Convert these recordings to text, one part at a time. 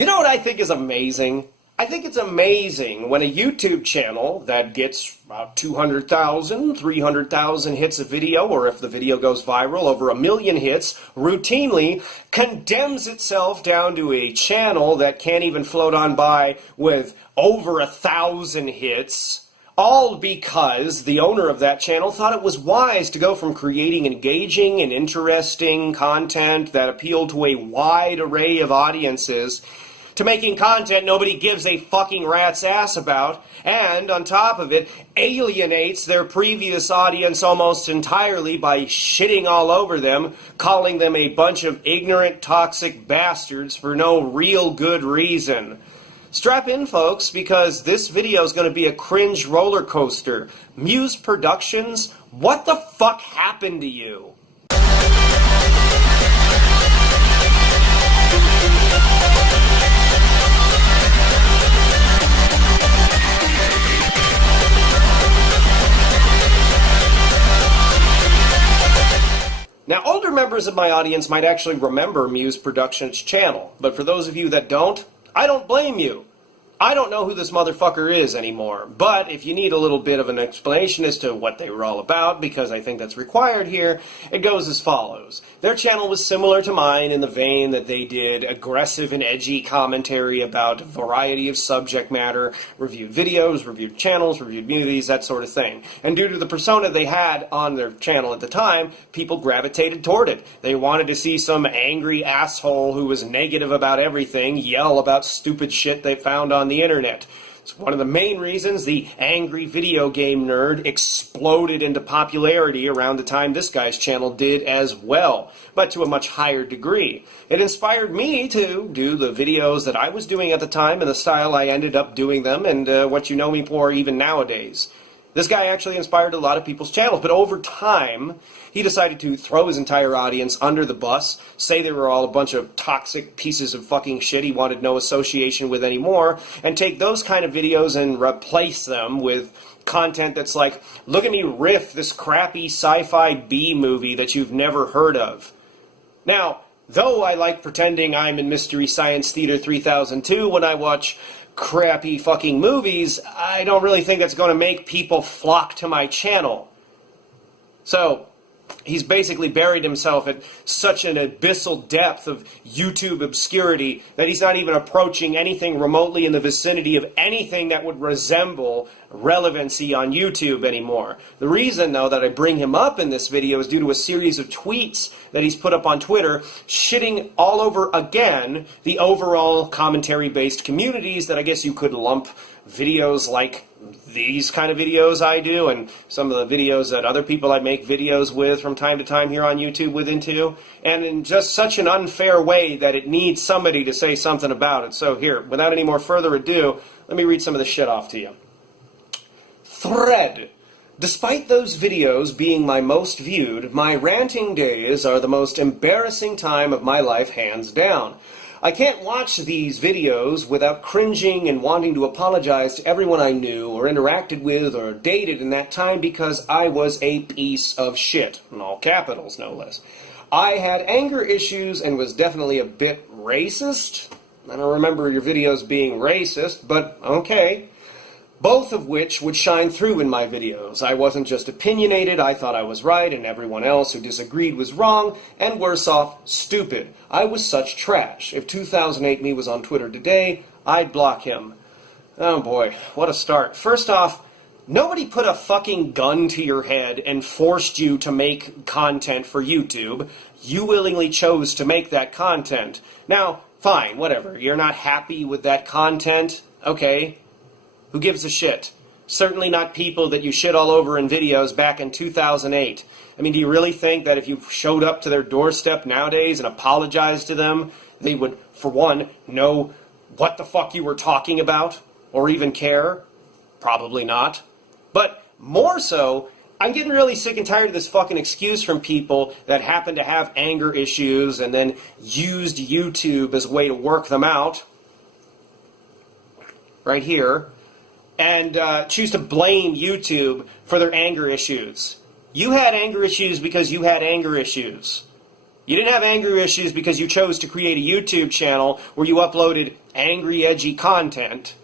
You know what I think is amazing? I think it's amazing when a YouTube channel that gets about 200,000, 300,000 hits a video, or if the video goes viral, over 1 million hits, routinely condemns itself down to a channel that can't even float on by with over 1,000 hits, all because the owner of that channel thought it was wise to go from creating engaging and interesting content that appealed to a wide array of audiences to making content nobody gives a fucking rat's ass about, and on top of it, alienates their previous audience almost entirely by shitting all over them, calling them a bunch of ignorant, toxic bastards for no real good reason. Strap in, folks, because this video is going to be a cringe roller coaster. Muse Productions, what the fuck happened to you? Now, older members of my audience might actually remember Muse Productions' channel, but for those of you that don't, I don't blame you. I don't know who this motherfucker is anymore, but if you need a little bit of an explanation as to what they were all about, because I think that's required here, it goes as follows. Their channel was similar to mine in the vein that they did aggressive and edgy commentary about a variety of subject matter, reviewed videos, reviewed channels, reviewed movies, that sort of thing. And due to the persona they had on their channel at the time, people gravitated toward it. They wanted to see some angry asshole who was negative about everything yell about stupid shit they found on the internet. It's one of the main reasons the angry video game nerd exploded into popularity around the time this guy's channel did as well, but to a much higher degree. It inspired me to do the videos that I was doing at the time and the style I ended up doing them and what you know me for even nowadays. This guy actually inspired a lot of people's channels, but over time, he decided to throw his entire audience under the bus, say they were all a bunch of toxic pieces of fucking shit he wanted no association with anymore, and take those kind of videos and replace them with content that's like, look at me riff this crappy sci-fi B movie that you've never heard of. Now, though I like pretending I'm in Mystery Science Theater 3002 when I watch crappy fucking movies, I don't really think that's going to make people flock to my channel. So, he's basically buried himself at such an abyssal depth of YouTube obscurity that he's not even approaching anything remotely in the vicinity of anything that would resemble relevancy on YouTube anymore. The reason, though, that I bring him up in this video is due to a series of tweets that he's put up on Twitter shitting all over, again, the overall commentary-based communities that I guess you could lump videos like these kind of videos I do and some of the videos that other people I make videos with from time to time here on YouTube with into, and in just such an unfair way that it needs somebody to say something about it. So here, without any more further ado, let me read some of this shit off to you. Thread. Despite those videos being my most viewed, my ranting days are the most embarrassing time of my life, hands down. I can't watch these videos without cringing and wanting to apologize to everyone I knew or interacted with or dated in that time because I was a piece of shit. In all capitals, no less. I had anger issues and was definitely a bit racist. I don't remember your videos being racist, but okay. Both of which would shine through in my videos. I wasn't just opinionated, I thought I was right, and everyone else who disagreed was wrong, and worse off, stupid. I was such trash. If 2008 me was on Twitter today, I'd block him. Oh boy, what a start. First off, nobody put a fucking gun to your head and forced you to make content for YouTube. You willingly chose to make that content. Now, fine, whatever. You're not happy with that content? Okay. Who gives a shit? Certainly not people that you shit all over in videos back in 2008. I mean, do you really think that if you showed up to their doorstep nowadays and apologized to them, they would, for one, know what the fuck you were talking about? Or even care? Probably not. But more so, I'm getting really sick and tired of this fucking excuse from people that happen to have anger issues and then used YouTube as a way to work them out. Right here. And choose to blame YouTube for their anger issues. You had anger issues because you had anger issues. You didn't have anger issues because you chose to create a YouTube channel where you uploaded angry, edgy content.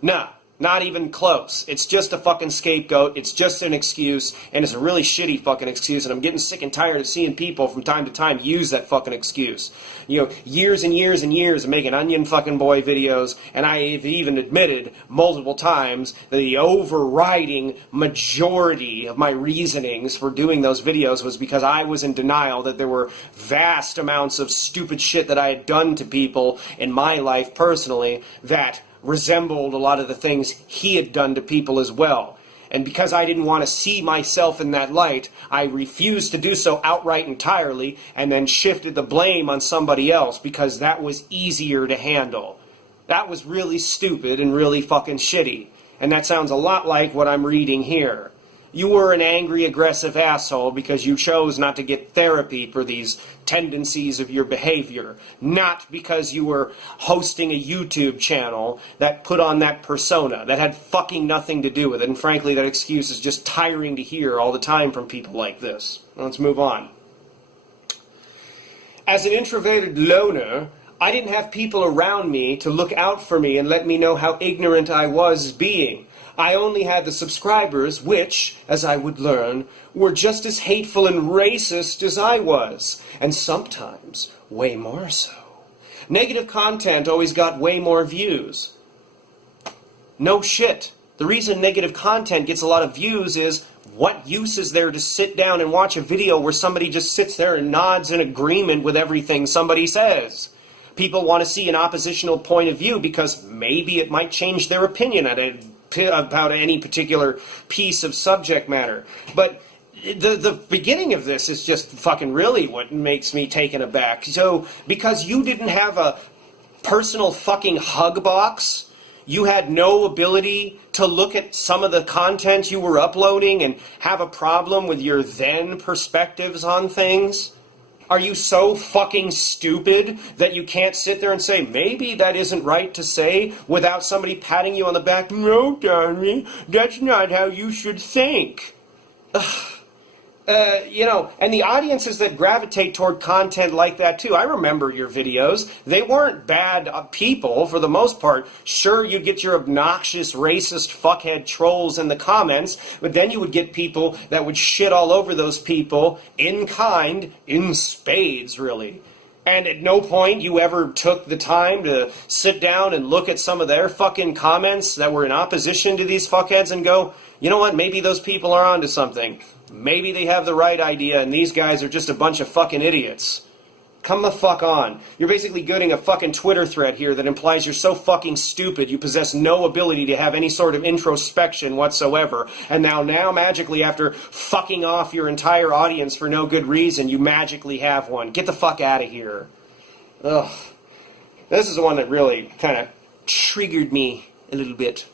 Nah. Not even close. It's just a fucking scapegoat. It's just an excuse, and it's a really shitty fucking excuse, and I'm getting sick and tired of seeing people from time to time use that fucking excuse. You know, years and years and years of making Onion fucking Boy videos, and I've even admitted multiple times that the overriding majority of my reasonings for doing those videos was because I was in denial that there were vast amounts of stupid shit that I had done to people in my life personally that resembled a lot of the things he had done to people as well. And because I didn't want to see myself in that light, I refused to do so outright entirely, and then shifted the blame on somebody else because that was easier to handle. That was really stupid and really fucking shitty. And that sounds a lot like what I'm reading here. You were an angry, aggressive asshole because you chose not to get therapy for these tendencies of your behavior. Not because you were hosting a YouTube channel that put on that persona. That had fucking nothing to do with it. And frankly, that excuse is just tiring to hear all the time from people like this. Let's move on. As an introverted loner, I didn't have people around me to look out for me and let me know how ignorant I was being. I only had the subscribers, which, as I would learn, were just as hateful and racist as I was, and sometimes way more so. Negative content always got way more views. No shit. The reason negative content gets a lot of views is, what use is there to sit down and watch a video where somebody just sits there and nods in agreement with everything somebody says? People want to see an oppositional point of view because maybe it might change their opinion about any particular piece of subject matter. But the beginning of this is just fucking really what makes me taken aback. So, because you didn't have a personal fucking hug box, you had no ability to look at some of the content you were uploading and have a problem with your then perspectives on things? Are you so fucking stupid that you can't sit there and say, maybe that isn't right to say, without somebody patting you on the back? No, Donnie, that's not how you should think. And the audiences that gravitate toward content like that too. I remember your videos. They weren't bad people for the most part. Sure, you'd get your obnoxious, racist, fuckhead trolls in the comments, but then you would get people that would shit all over those people in kind, in spades, really. And at no point you ever took the time to sit down and look at some of their fucking comments that were in opposition to these fuckheads and go, you know what, maybe those people are onto something. Maybe they have the right idea and these guys are just a bunch of fucking idiots. Come the fuck on. You're basically getting a fucking Twitter thread here that implies you're so fucking stupid you possess no ability to have any sort of introspection whatsoever. And now magically, after fucking off your entire audience for no good reason, you magically have one. Get the fuck out of here. Ugh. This is the one that really kind of triggered me a little bit.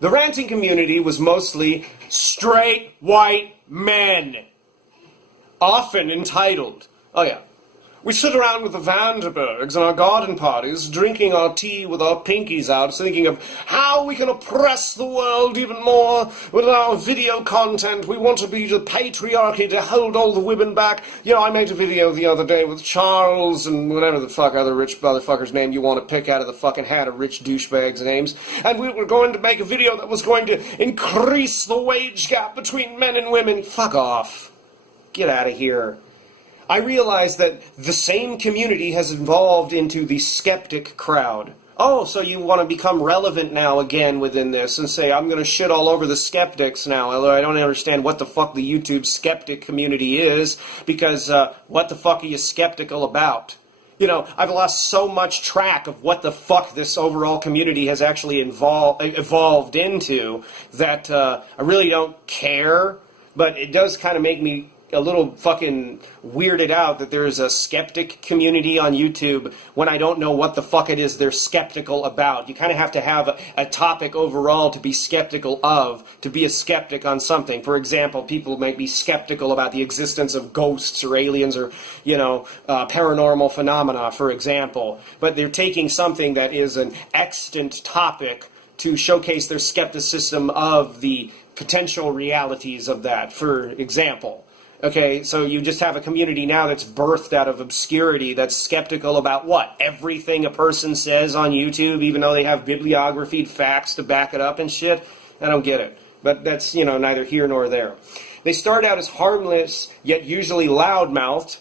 The ranting community was mostly straight white men, often entitled, oh yeah, we sit around with the Vanderbergs and our garden parties, drinking our tea with our pinkies out, thinking of how we can oppress the world even more with our video content. We want to be the patriarchy to hold all the women back. You know, I made a video the other day with Charles and whatever the fuck other rich motherfucker's name you want to pick out of the fucking hat of rich douchebags' names. And we were going to make a video that was going to increase the wage gap between men and women. Fuck off. Get out of here. I realize that the same community has evolved into the skeptic crowd. Oh, so you want to become relevant now again within this and say, I'm going to shit all over the skeptics now, although I don't understand what the fuck the YouTube skeptic community is, because what the fuck are you skeptical about? You know, I've lost so much track of what the fuck this overall community has actually evolved into that I really don't care, but it does kind of make me a little fucking weirded out that there's a skeptic community on YouTube when I don't know what the fuck it is they're skeptical about. You kind of have to have a topic overall to be skeptical of, to be a skeptic on something. For example, people might be skeptical about the existence of ghosts or aliens or, you know, paranormal phenomena, for example. But they're taking something that is an extant topic to showcase their skepticism of the potential realities of that, for example. Okay, so you just have a community now that's birthed out of obscurity, that's skeptical about what? Everything a person says on YouTube, even though they have bibliographied facts to back it up and shit? I don't get it. But that's, you know, neither here nor there. They start out as harmless, yet usually loud-mouthed.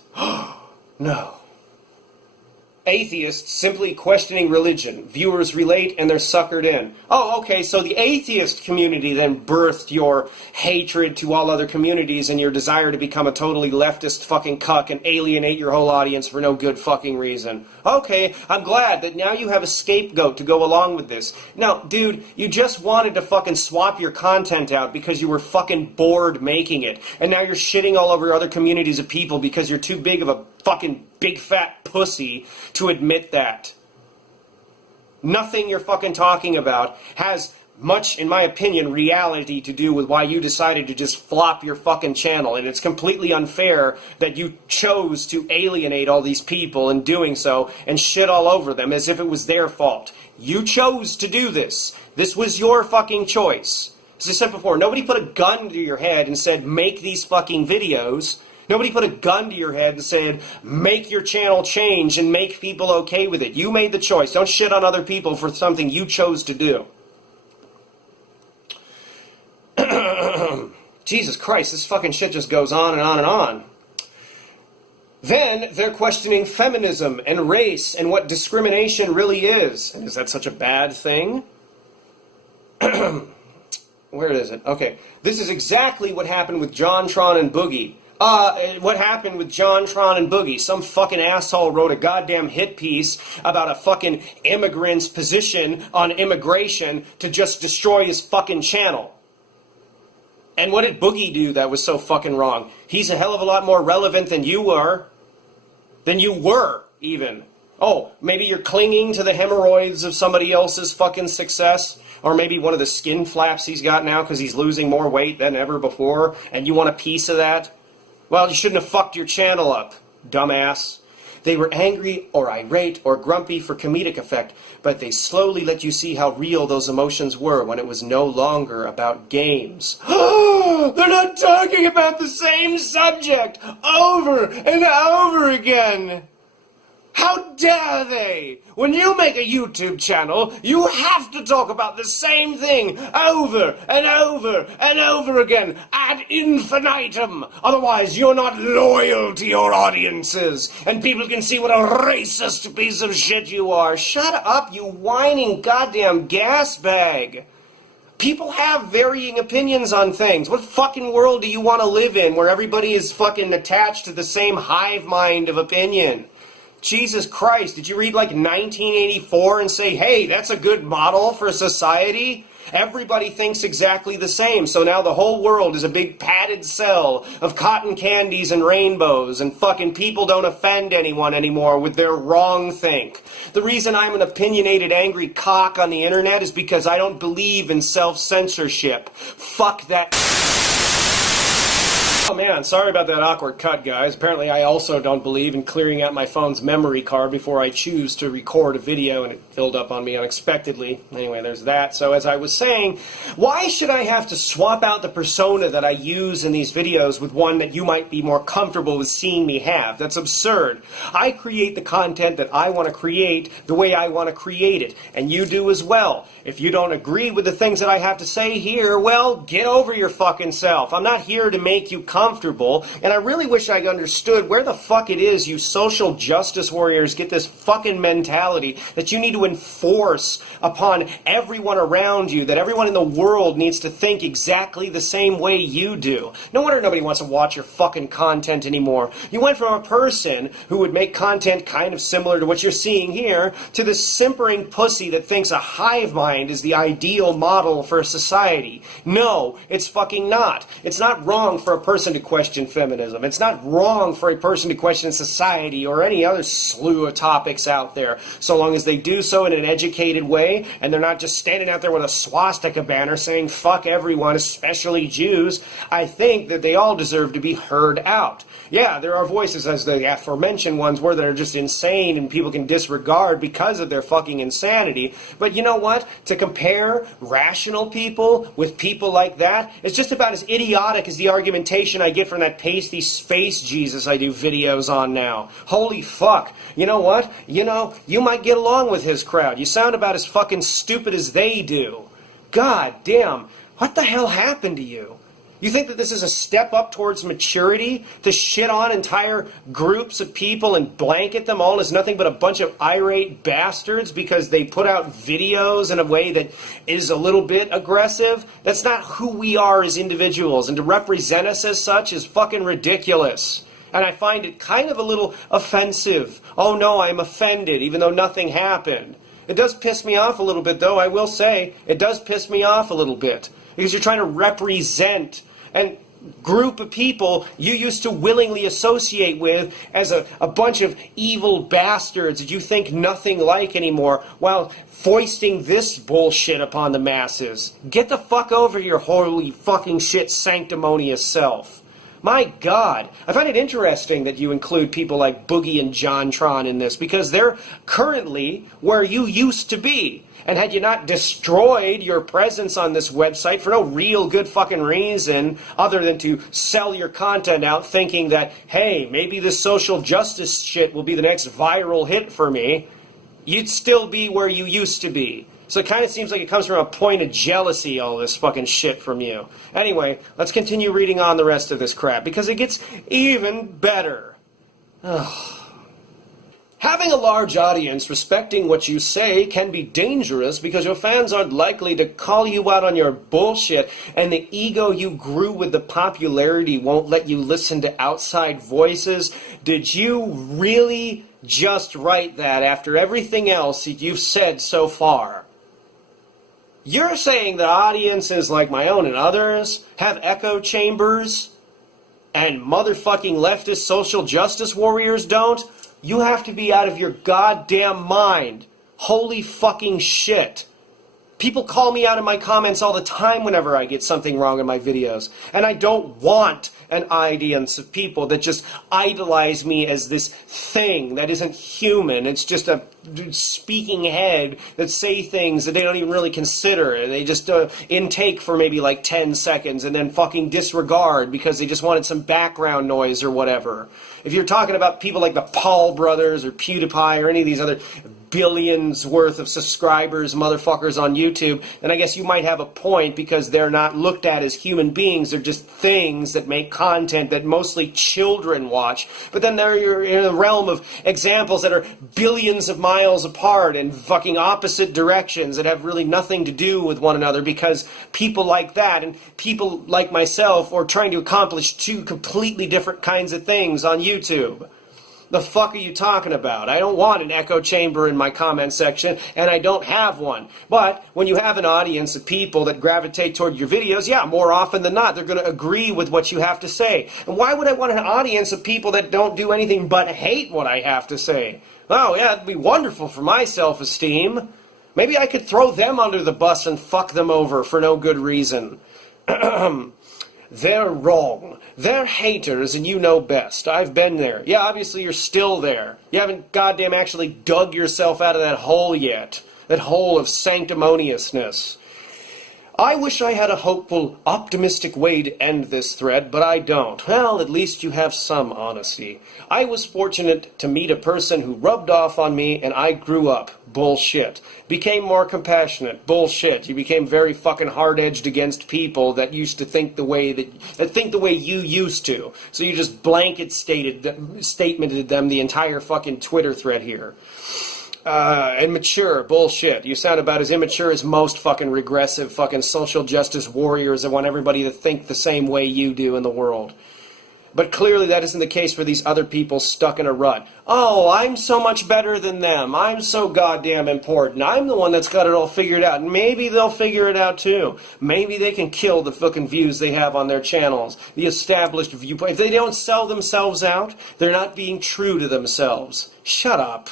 No. Atheists simply questioning religion. Viewers relate and they're suckered in. Oh, okay, so the atheist community then birthed your hatred to all other communities and your desire to become a totally leftist fucking cuck and alienate your whole audience for no good fucking reason. Okay, I'm glad that now you have a scapegoat to go along with this. Now, dude, you just wanted to fucking swap your content out because you were fucking bored making it. And now you're shitting all over other communities of people because you're too big of a fucking big fat pussy to admit that. Nothing you're fucking talking about has much, in my opinion, reality to do with why you decided to just flop your fucking channel. And it's completely unfair that you chose to alienate all these people in doing so and shit all over them as if it was their fault. You chose to do this. This was your fucking choice. As I said before, nobody put a gun to your head and said, make these fucking videos. Nobody put a gun to your head and said, make your channel change and make people okay with it. You made the choice. Don't shit on other people for something you chose to do. Jesus Christ, this fucking shit just goes on and on and on. Then they're questioning feminism and race and what discrimination really is. And is that such a bad thing? Where is it? Okay. This is exactly what happened with JonTron and Boogie. What happened with JonTron and Boogie? Some fucking asshole wrote a goddamn hit piece about a fucking immigrant's position on immigration to just destroy his fucking channel. And what did Boogie do that was so fucking wrong? He's a hell of a lot more relevant than you were. Than you were, even. Oh, maybe you're clinging to the hemorrhoids of somebody else's fucking success? Or maybe one of the skin flaps he's got now because he's losing more weight than ever before, and you want a piece of that? Well, you shouldn't have fucked your channel up, dumbass. They were angry or irate or grumpy for comedic effect, but they slowly let you see how real those emotions were when it was no longer about games. They're not talking about the same subject over and over again. How dare they? When you make a YouTube channel, you have to talk about the same thing over and over and over again ad infinitum. Otherwise, you're not loyal to your audiences, and people can see what a racist piece of shit you are. Shut up, you whining goddamn gas bag. People have varying opinions on things. What fucking world do you want to live in where everybody is fucking attached to the same hive mind of opinion? Jesus Christ, did you read like 1984 and say, hey, that's a good model for society? Everybody thinks exactly the same, so now the whole world is a big padded cell of cotton candies and rainbows, and fucking people don't offend anyone anymore with their wrong think. The reason I'm an opinionated, angry cock on the internet is because I don't believe in self-censorship. Fuck that. Oh man, sorry about that awkward cut, guys. Apparently I also don't believe in clearing out my phone's memory card before I choose to record a video, and it filled up on me unexpectedly. Anyway, there's that. So as I was saying, why should I have to swap out the persona that I use in these videos with one that you might be more comfortable with seeing me have? That's absurd. I create the content that I want to create the way I want to create it, and you do as well. If you don't agree with the things that I have to say here, well, get over your fucking self. I'm not here to make you comfortable, and I really wish I understood where the fuck it is you social justice warriors get this fucking mentality that you need to enforce upon everyone around you, that everyone in the world needs to think exactly the same way you do. No wonder nobody wants to watch your fucking content anymore. You went from a person who would make content kind of similar to what you're seeing here to this simpering pussy that thinks a hive mind is the ideal model for society. No, it's fucking not. It's not wrong for a person to question feminism. It's not wrong for a person to question society or any other slew of topics out there, so long as they do so in an educated way and they're not just standing out there with a swastika banner saying fuck everyone, especially Jews. I think that they all deserve to be heard out. Yeah, there are voices, as the aforementioned ones were, that are just insane and people can disregard because of their fucking insanity. But you know what? To compare rational people with people like that, it's just about as idiotic as the argumentation attention I get from that pasty space Jesus I do videos on now. Holy fuck. You know what? You might get along with his crowd. You sound about as fucking stupid as they do. God damn. What the hell happened to you? You think that this is a step up towards maturity? To shit on entire groups of people and blanket them all as nothing but a bunch of irate bastards because they put out videos in a way that is a little bit aggressive? That's not who we are as individuals, and to represent us as such is fucking ridiculous. And I find it kind of a little offensive. Oh no, I'm offended, even though nothing happened. It does piss me off a little bit, though, I will say. It does piss me off a little bit. Because you're trying to represent a group of people you used to willingly associate with as a bunch of evil bastards that you think nothing like anymore, while foisting this bullshit upon the masses. Get the fuck over your holy fucking shit sanctimonious self. My God, I find it interesting that you include people like Boogie and JonTron in this, because they're currently where you used to be. And had you not destroyed your presence on this website for no real good fucking reason other than to sell your content out thinking that, hey, maybe this social justice shit will be the next viral hit for me, you'd still be where you used to be. So it kind of seems like it comes from a point of jealousy, all this fucking shit from you. Anyway, let's continue reading on the rest of this crap, because it gets even better. Ugh. Having a large audience respecting what you say can be dangerous because your fans aren't likely to call you out on your bullshit, and the ego you grew with the popularity won't let you listen to outside voices. Did you really just write that after everything else that you've said so far? You're saying that audiences like my own and others have echo chambers, and motherfucking leftist social justice warriors don't? You have to be out of your goddamn mind. Holy fucking shit. People call me out in my comments all the time whenever I get something wrong in my videos. And I don't want an audience of people that just idolize me as this thing that isn't human. It's just a speaking head that say things that they don't even really consider. They just intake for maybe like 10 seconds and then fucking disregard because they just wanted some background noise or whatever. If you're talking about people like the Paul brothers or PewDiePie or any of these other billions worth of subscribers motherfuckers on YouTube, then I guess you might have a point, because they're not looked at as human beings. They're just things that make content that mostly children watch. But then you're in the realm of examples that are billions of miles apart in fucking opposite directions that have really nothing to do with one another, because people like that and people like myself are trying to accomplish two completely different kinds of things on YouTube. The fuck are you talking about? I don't want an echo chamber in my comment section, and I don't have one. But when you have an audience of people that gravitate toward your videos, yeah, more often than not, they're going to agree with what you have to say. And why would I want an audience of people that don't do anything but hate what I have to say? Oh, yeah, it'd be wonderful for my self-esteem. Maybe I could throw them under the bus and fuck them over for no good reason. They're wrong. They're haters, and you know best. I've been there. Yeah, obviously you're still there. You haven't goddamn actually dug yourself out of that hole yet. That hole of sanctimoniousness. I wish I had a hopeful, optimistic way to end this thread, but I don't. Well, at least you have some honesty. I was fortunate to meet a person who rubbed off on me, and I grew up. Bullshit. Became more compassionate. Bullshit. You became very fucking hard-edged against people that used to think the way you used to. So you just blanket statemented them the entire fucking Twitter thread here. Immature, bullshit. You sound about as immature as most fucking regressive fucking social justice warriors that want everybody to think the same way you do in the world. But clearly that isn't the case for these other people stuck in a rut. Oh, I'm so much better than them. I'm so goddamn important. I'm the one that's got it all figured out. And maybe they'll figure it out too. Maybe they can kill the fucking views they have on their channels. The established viewpoint. If they don't sell themselves out, they're not being true to themselves. Shut up.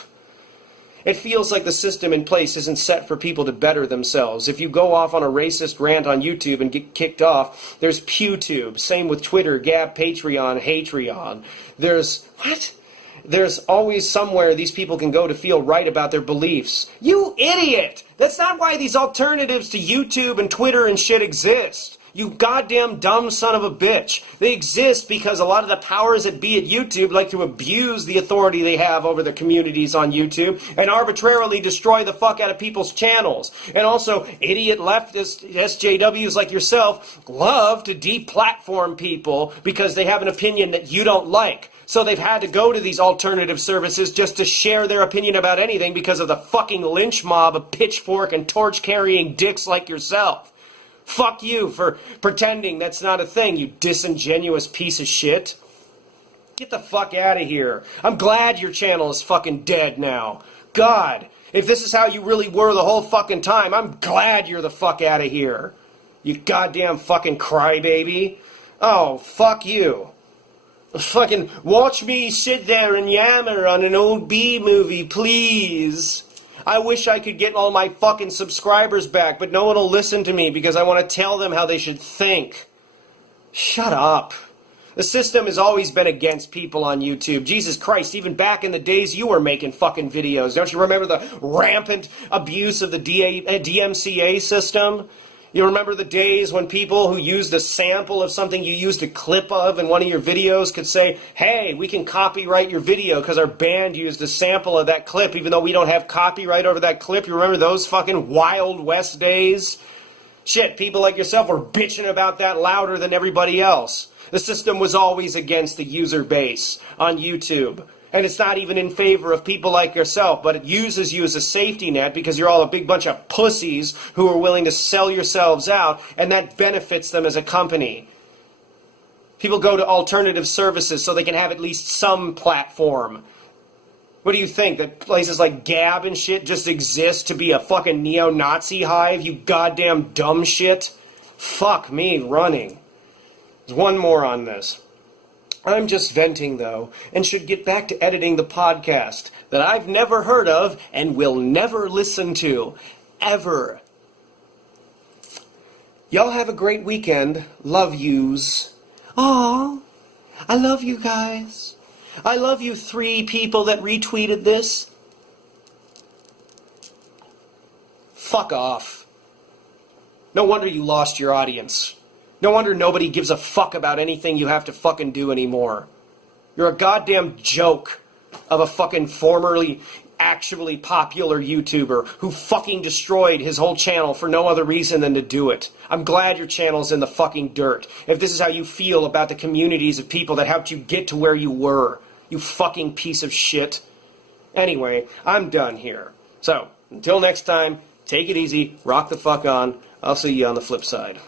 It feels like the system in place isn't set for people to better themselves. If you go off on a racist rant on YouTube and get kicked off, there's PewTube. Same with Twitter, Gab, Patreon, Hatreon. There's always somewhere these people can go to feel right about their beliefs. You idiot! That's not why these alternatives to YouTube and Twitter and shit exist. You goddamn dumb son of a bitch. They exist because a lot of the powers that be at YouTube like to abuse the authority they have over the communities on YouTube and arbitrarily destroy the fuck out of people's channels. And also, idiot leftist SJWs like yourself love to deplatform people because they have an opinion that you don't like. So they've had to go to these alternative services just to share their opinion about anything because of the fucking lynch mob of pitchfork and torch-carrying dicks like yourself. Fuck you for pretending that's not a thing, you disingenuous piece of shit. Get the fuck out of here. I'm glad your channel is fucking dead now. God, if this is how you really were the whole fucking time, I'm glad you're the fuck out of here. You goddamn fucking crybaby. Oh, fuck you. Fucking watch me sit there and yammer on an old B movie, please. I wish I could get all my fucking subscribers back, but no one will listen to me because I want to tell them how they should think. Shut up. The system has always been against people on YouTube. Jesus Christ, even back in the days you were making fucking videos. Don't you remember the rampant abuse of the DMCA system? You remember the days when people who used a sample of something you used a clip of in one of your videos could say, hey, we can copyright your video because our band used a sample of that clip even though we don't have copyright over that clip? You remember those fucking Wild West days? Shit, people like yourself were bitching about that louder than everybody else. The system was always against the user base on YouTube. And it's not even in favor of people like yourself, but it uses you as a safety net because you're all a big bunch of pussies who are willing to sell yourselves out, and that benefits them as a company. People go to alternative services so they can have at least some platform. What do you think, that places like Gab and shit just exist to be a fucking neo-Nazi hive, you goddamn dumb shit? Fuck me running. There's one more on this. I'm just venting, though, and should get back to editing the podcast that I've never heard of and will never listen to. Ever. Y'all have a great weekend. Love yous. Aw, I love you guys. I love you 3 people that retweeted this. Fuck off. No wonder you lost your audience. No wonder nobody gives a fuck about anything you have to fucking do anymore. You're a goddamn joke of a fucking formerly actually popular YouTuber who fucking destroyed his whole channel for no other reason than to do it. I'm glad your channel's in the fucking dirt. If this is how you feel about the communities of people that helped you get to where you were, you fucking piece of shit. Anyway, I'm done here. So, until next time, take it easy, rock the fuck on. I'll see you on the flip side.